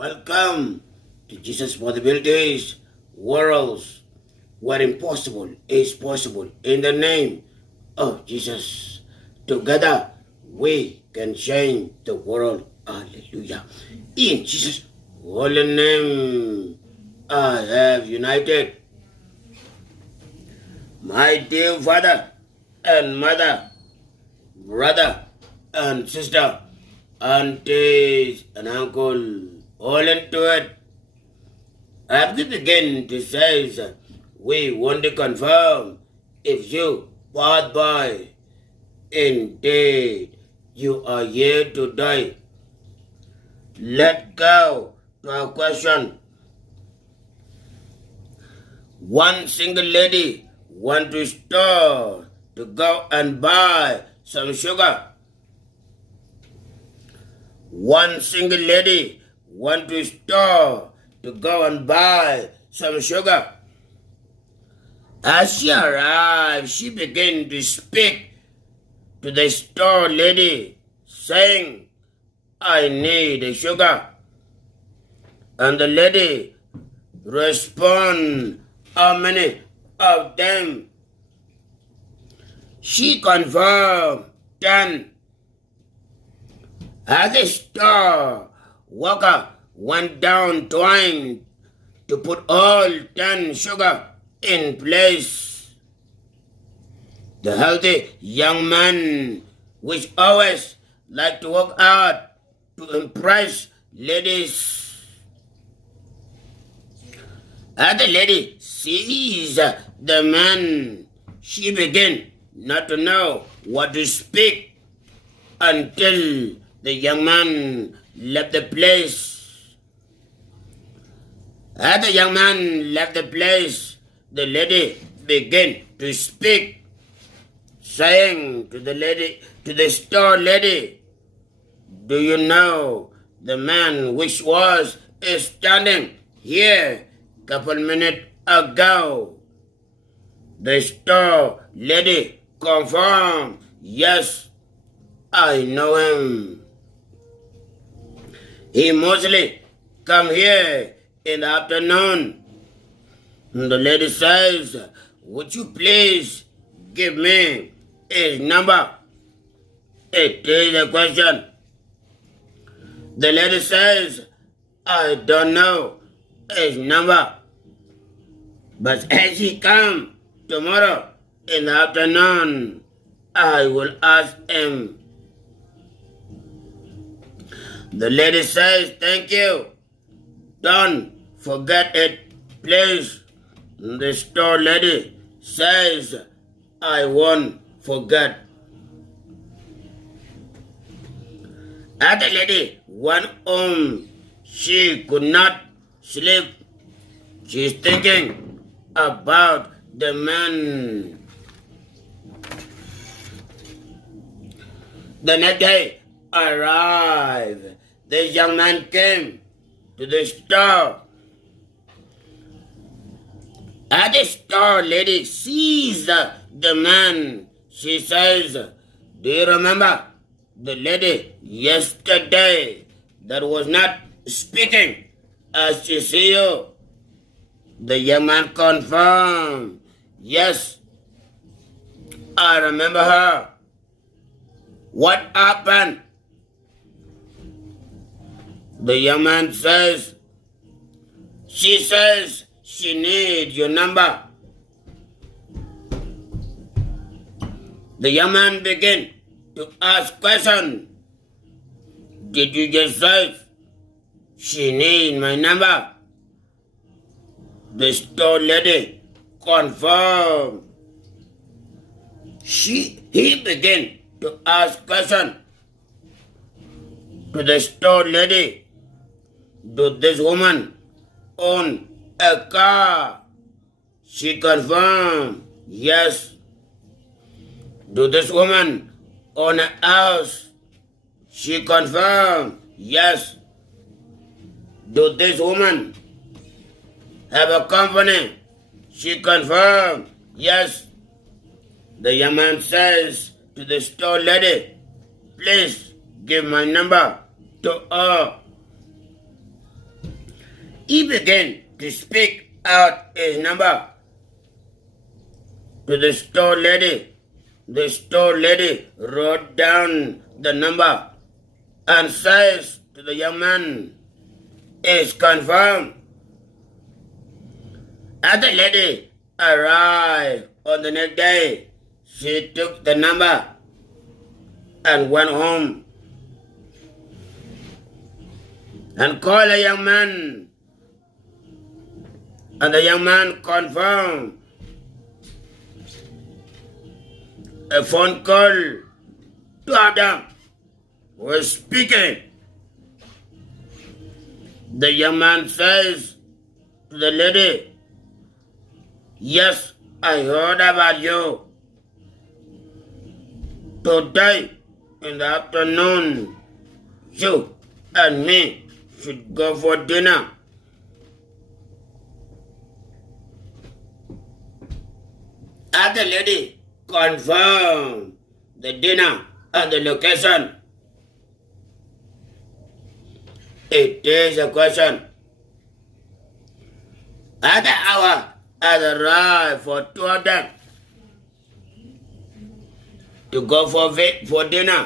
Welcome to Jesus Possibilities, worlds where impossible is possible. In the name of Jesus, together we can change the world. Hallelujah. In Jesus' holy name, I have united my dear father and mother, brother and sister, aunties and uncle, all into it. As we begin to say, we want to confirm if you pass by, indeed you are here to die. Let's go to our question. One single lady went to store to go and buy some sugar. One single lady went to store to go and buy some sugar. As she arrived, she began to speak to the store lady, saying, I need a sugar. And the lady responded, how many of them? She confirmed, 10. As the store worker went down trying to put all 10 sugar in place, the healthy young man, which always liked to work out to impress ladies, as the lady sees the man, she began not to know what to speak until the young man left the place. As the young man left the place, the lady began to speak, saying to the store lady, do you know the man which was standing here a couple minutes ago? The store lady confirmed, yes, I know him. He mostly come here in the afternoon. The lady says, would you please give me his number? It is a question. The lady says, I don't know his number, but as he come tomorrow in the afternoon, I will ask him. The lady says, thank you. Don't forget it, please. The store lady says, I won't forget. As the lady went home, she could not sleep. She's thinking about the man. The next day arrived. The young man came to the store. As the store lady sees the man, she says, do you remember the lady yesterday that was not speaking as she see you? The young man confirmed, yes, I remember her. What happened? The young man says, she says she needs your number. The young man began to ask questions. Did you just say she needs my number? The store lady confirmed. He began to ask questions to the store lady. Do this woman own a car? She confirmed, yes. Do this woman own a house? She confirmed, yes. Do this woman have a company? She confirmed, yes. The young man says to the store lady, please give my number to her. He began to speak out his number to the store lady. The store lady wrote down the number and says to the young man, "It's confirmed." As the lady arrived on the next day, she took the number and went home and called a young man. And the young man confirmed a phone call to Adam was speaking. The young man says to the lady, "Yes, I heard about you. Today in the afternoon, you and me should go for dinner." As the lady confirmed the dinner and the location, it is a question. As the hour has arrived for two of them to go for dinner,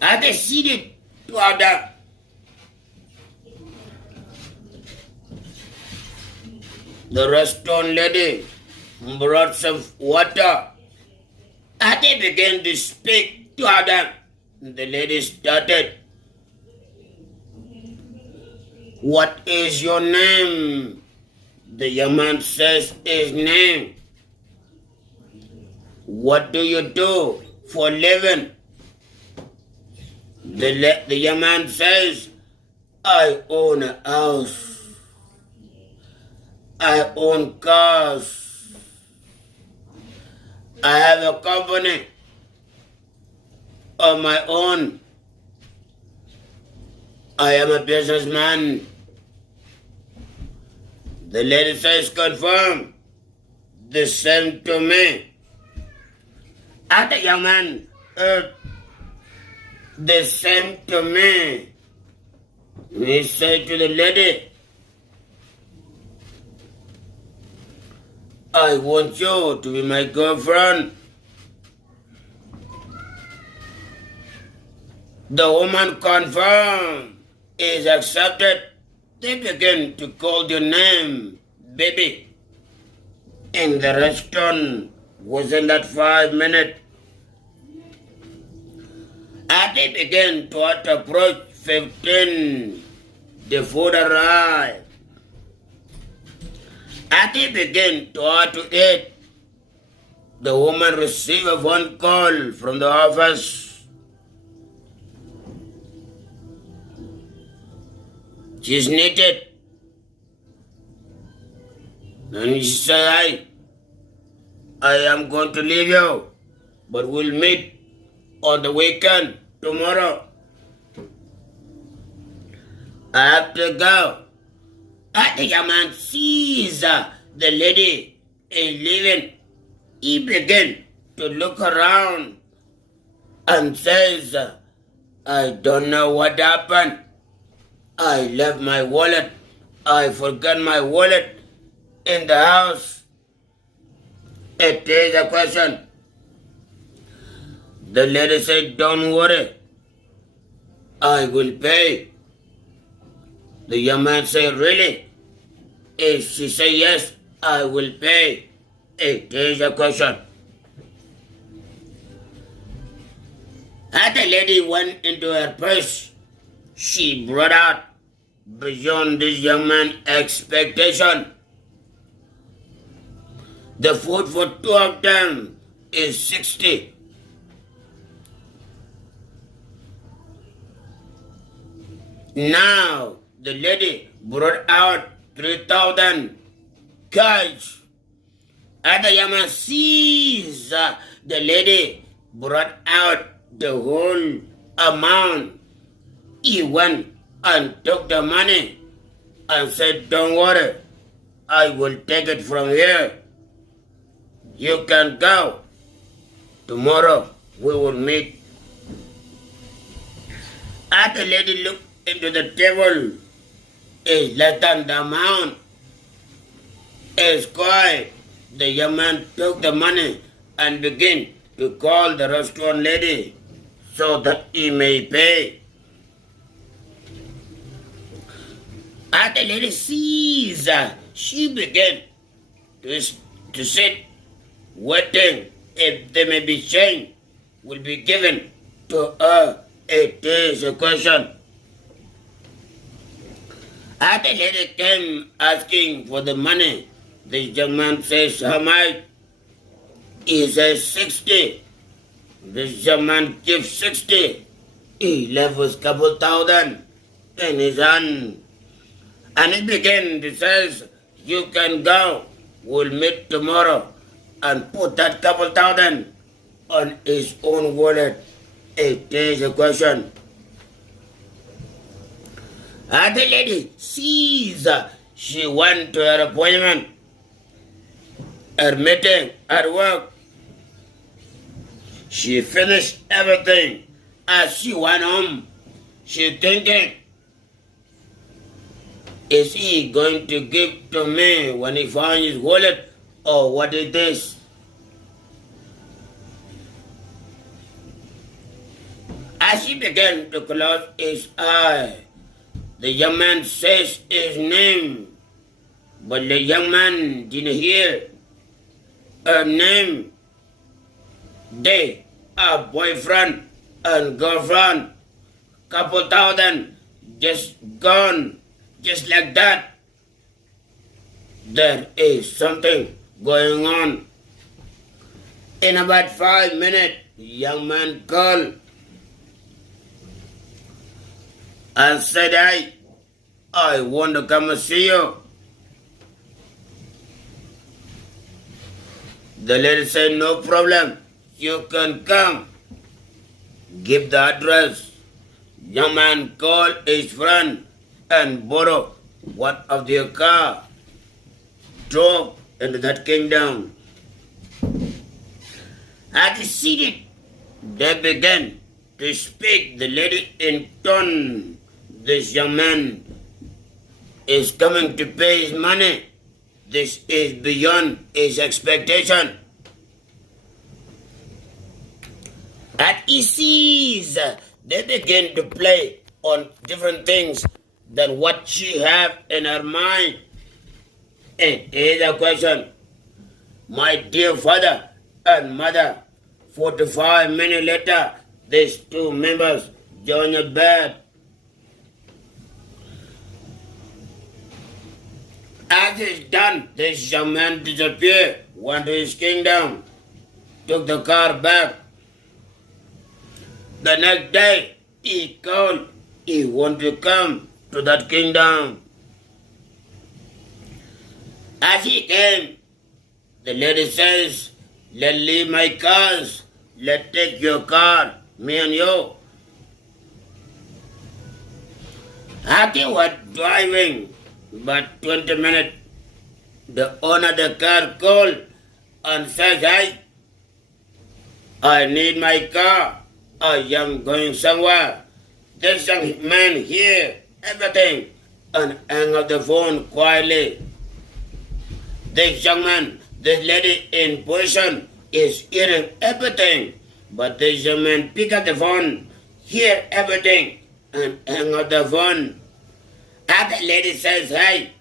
as they seated two of them, the restaurant lady brought some water. As they began to speak to Adam, the lady started, "What is your name?" The young man says his name. "What do you do for a living?" The young man says, "I own a house. I own cars. I have a company of my own. I am a businessman." The lady says, "Confirm the same to me." And the young man heard the same to me. He said to the lady, "I want you to be my girlfriend." The woman confirmed is accepted. They begin to call your name, baby. In the restaurant within that 5 minutes. As they began to approach 15, the food arrived. As they began to eat, the woman received a phone call from the office. She's needed. And she said, I am going to leave you, but we'll meet on the weekend tomorrow. I have to go. As the young man sees the lady is leaving, he begins to look around and says, I don't know what happened. I left my wallet. I forgot my wallet in the house. It is a question. The lady said, don't worry. I will pay. The young man said, really? If she said yes, I will pay. It is a question. As the lady went into her purse, she brought out, beyond this young man's expectation, the food for two of them is 60. Now, the lady brought out 3,000 cash. As the young man sees the lady brought out the whole amount, he went and took the money and said, don't worry, I will take it from here. You can go. Tomorrow we will meet. As the lady looked into the table, is less than the amount is quiet. The young man took the money and began to call the restaurant lady so that he may pay. As the lady sees, she began to sit, waiting if there may be change will be given to her. It is a question. As the lady came asking for the money, the young man says, how much? He says 60. The young man gives 60. He left with couple thousand in his hand. And he began to say, you can go, we'll meet tomorrow, and put that couple thousand on his own wallet. It is a question. And the lady sees she went to her appointment, her meeting at work. She finished everything. As she went home, she thinking, is he going to give to me when he finds his wallet, or what is this? As she began to close his eye, the young man says his name, but the young man didn't hear her name. They are boyfriend and girlfriend, couple thousand just gone, just like that. There is something going on. In about 5 minutes, the young man called and said, I want to come and see you. The lady said, no problem, you can come. Give the address. Young man called his friend and borrowed one of their car, drove into that kingdom. As he seated, they began to speak. The lady in tone, this young man is coming to pay his money. This is beyond his expectation. As he sees, they begin to play on different things than what she have in her mind. It is a question. My dear father and mother, 45 minutes later, these two members join a bed. As it's done, this young man disappeared, went to his kingdom, took the car back. The next day, he called, he wanted to come to that kingdom. As he came, the lady says, let's leave my cars, let's take your car, me and you. As they were driving, about 20 minutes, the owner of the car called and says, hey, I need my car. I am going somewhere. This young man hear everything and hang up the phone quietly. This young man, this lady in position is hearing everything, but this young man pick up the phone, hear everything, and hang up the phone. And the lady says, hey,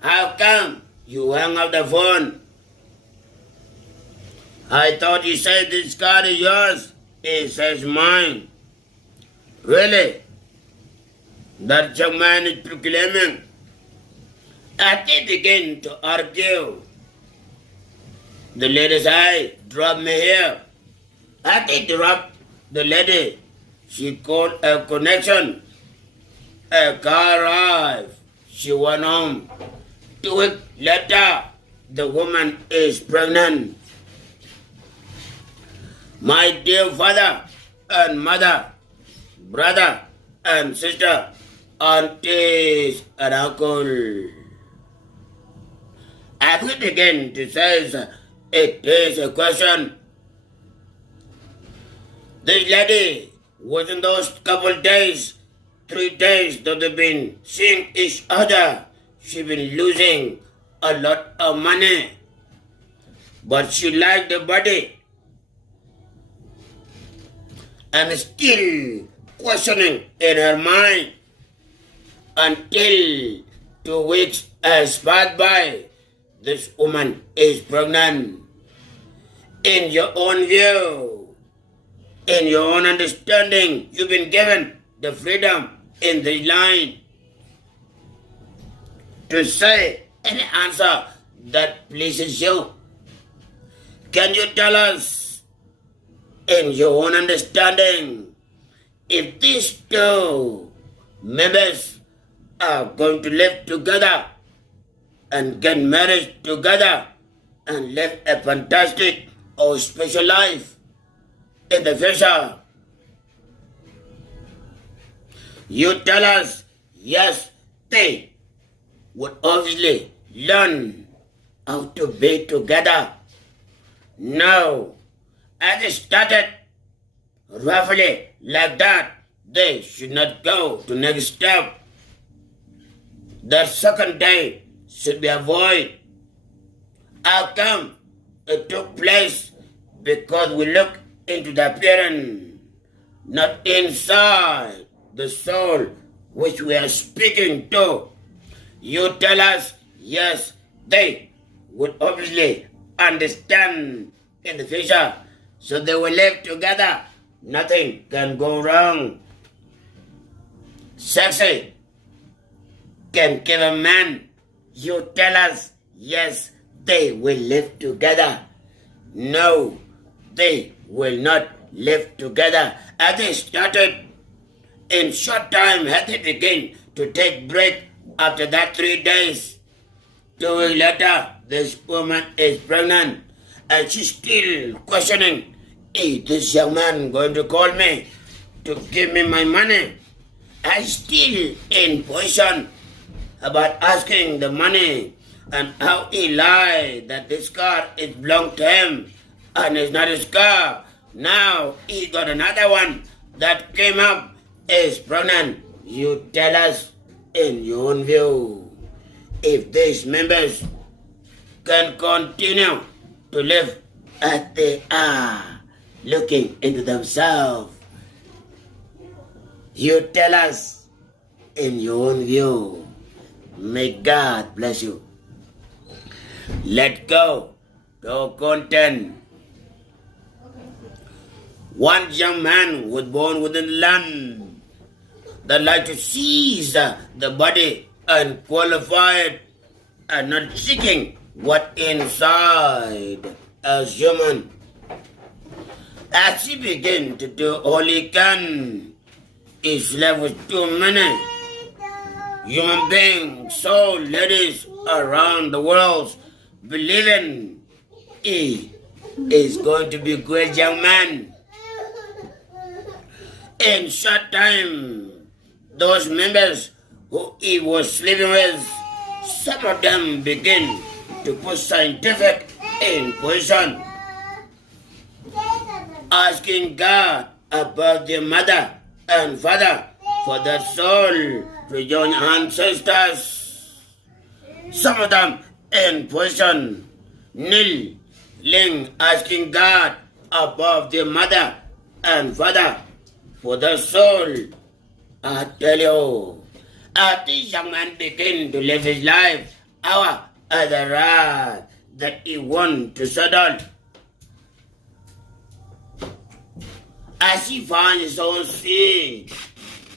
how come you hang up the phone? I thought you said this car is yours. He says mine. Really? That young man is proclaiming. And they begin to argue. The lady says, hey, drop me here. And they drop the lady. She called a connection. A car arrived. She went home. 2 weeks later, the woman is pregnant. My dear father and mother, brother and sister, aunties and uncle. As we begin to say, it is a question. This lady, within those couple days, 3 days that they've been seeing each other, she's been losing a lot of money. But she liked the body and still questioning in her mind until 2 weeks has passed by. This woman is pregnant. In your own view, in your own understanding, you've been given the freedom in the line to say any answer that pleases you. Can you tell us, in your own understanding, if these two members are going to live together and get married together and live a fantastic or special life in the future? You tell us, yes, they would obviously learn how to be together. No, as it started roughly like that, they should not go to next step. The second day should be avoided. How come it took place? Because we look into the appearance, not inside the soul which we are speaking to. You tell us, yes, they would obviously understand in the future, so they will live together. Nothing can go wrong. Sexy can give a man. You tell us, yes, they will live together. No, they will not live together. As they started, in short time, as they begin to take break after that 3 days, 2 weeks later, this woman is pregnant and she's still questioning, is this young man going to call me to give me my money? I'm still in position about asking the money and how he lied that this car is belonged to him and it's not his car. Now he got another one that came up, is pregnant. You tell us in your own view, if these members can continue to live as they are, looking into themselves. You tell us in your own view. May God bless you. Let go to content. One young man was born within the land that like to seize the body and qualified and not seeking what inside as human. As he began to do all he can, he's left with too many human beings, so ladies around the world believing he is going to be a great young man. In short time, those members who he was sleeping with, some of them begin to put scientific in position, asking God about their mother and father for their soul to join ancestors. Some of them in position, kneeling, asking God above their mother and father for their soul. I tell you, as this young man begin to live his life, our other right that he want to settle, as he found his own seed,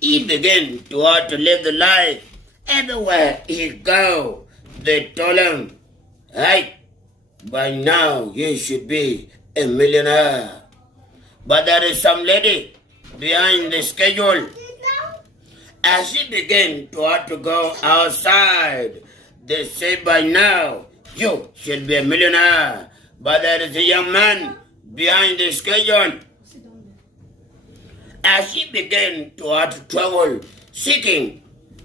he began to want to live the life. Everywhere he go, they told him, hey, by now you should be a millionaire. But there is some lady behind the schedule. As he began to want to go outside, they said, by now you should be a millionaire. But there is a young man behind the schedule. As he began to want to travel, seeking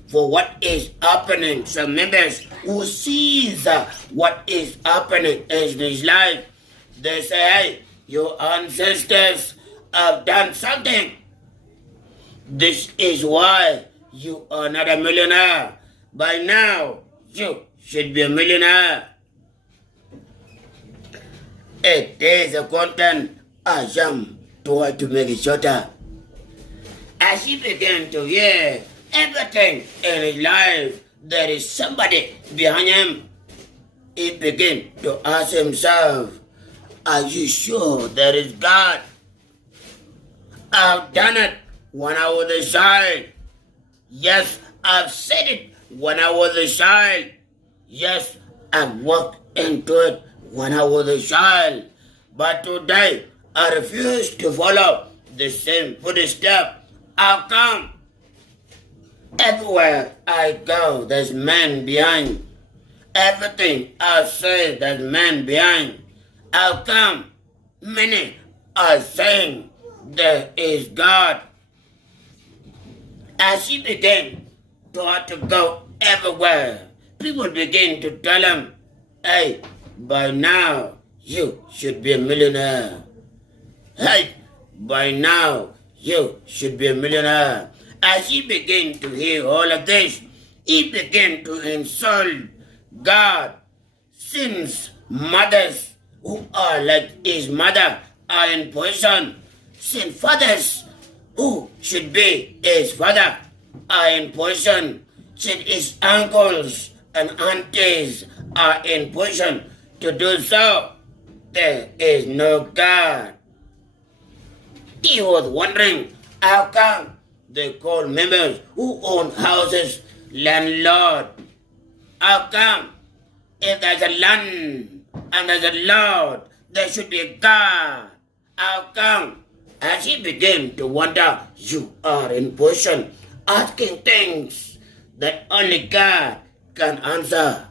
for what is happening, some members who sees what is happening in his life, they say, hey, your ancestors have done something. This is why you are not a millionaire. By now, you should be a millionaire. It is a content I am trying to make it shorter. As he began to hear everything in his life, there is somebody behind him. He began to ask himself, are you sure there is God? I've done it when I was a child. Yes, I've said it when I was a child. Yes, I've walked into it when I was a child. But today, I refuse to follow the same footstep. How come? Everywhere I go, there's man behind. Everything I say, there's man behind. How come? Many are saying there is God. As he began to have to go everywhere, people begin to tell him, hey, by now you should be a millionaire. Hey, by now you should be a millionaire. As he began to hear all of this, he began to insult God. Since mothers who are like his mother are in position, since fathers who should be his father are in position, since his uncles and aunties are in position to do so, there is no God. He was wondering how come they call members who own houses landlord. How come if there's a land and there's a Lord, there should be a God? How come? As he began to wonder, you are in position, asking things that only God can answer.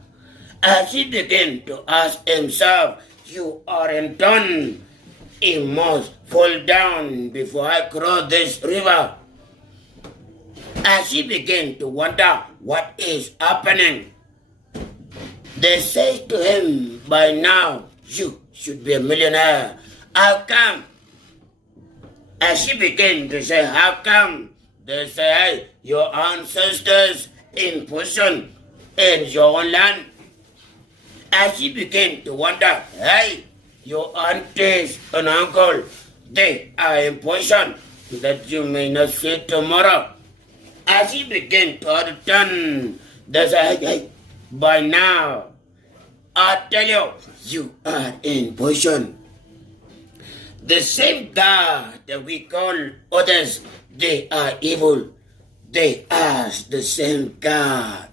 As he began to ask himself, you are in turn, he must fall down before I cross this river. As he began to wonder what is happening, they say to him, by now you should be a millionaire. How come? As he began to say, how come? They say, hey, your ancestors in position in your own land. As he began to wonder, hey, your aunties and uncle, they are in position that you may not see tomorrow. As he began to turn, they say, hey, by now, I tell you, you are in position. The same God that we call others, they are evil. They are the same God.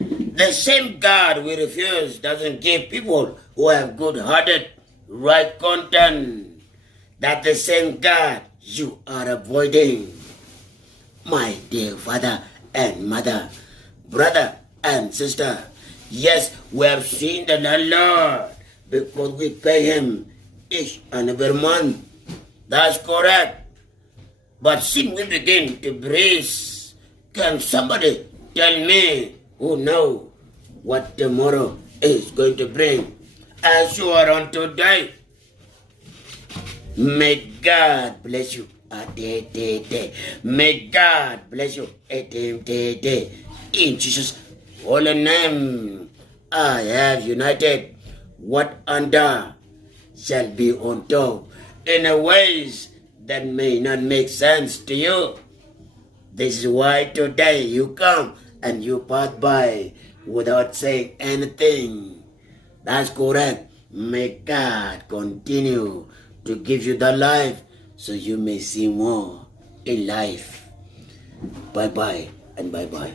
The same God we refuse doesn't give people who have good-hearted, right content. That's the same God you are avoiding. My dear father and mother, brother and sister, yes, we have seen the landlord because we pay him each and every month. That's correct. But since we begin to breathe, can somebody tell me who know what tomorrow is going to bring? As you are on today, may God bless you. May God bless you. In Jesus' holy name, I have united what under shall be on top in a ways that may not make sense to you. This is why today you come and you pass by without saying anything. That's correct. May God continue to give you the life so you may see more in life. Bye-bye and bye-bye.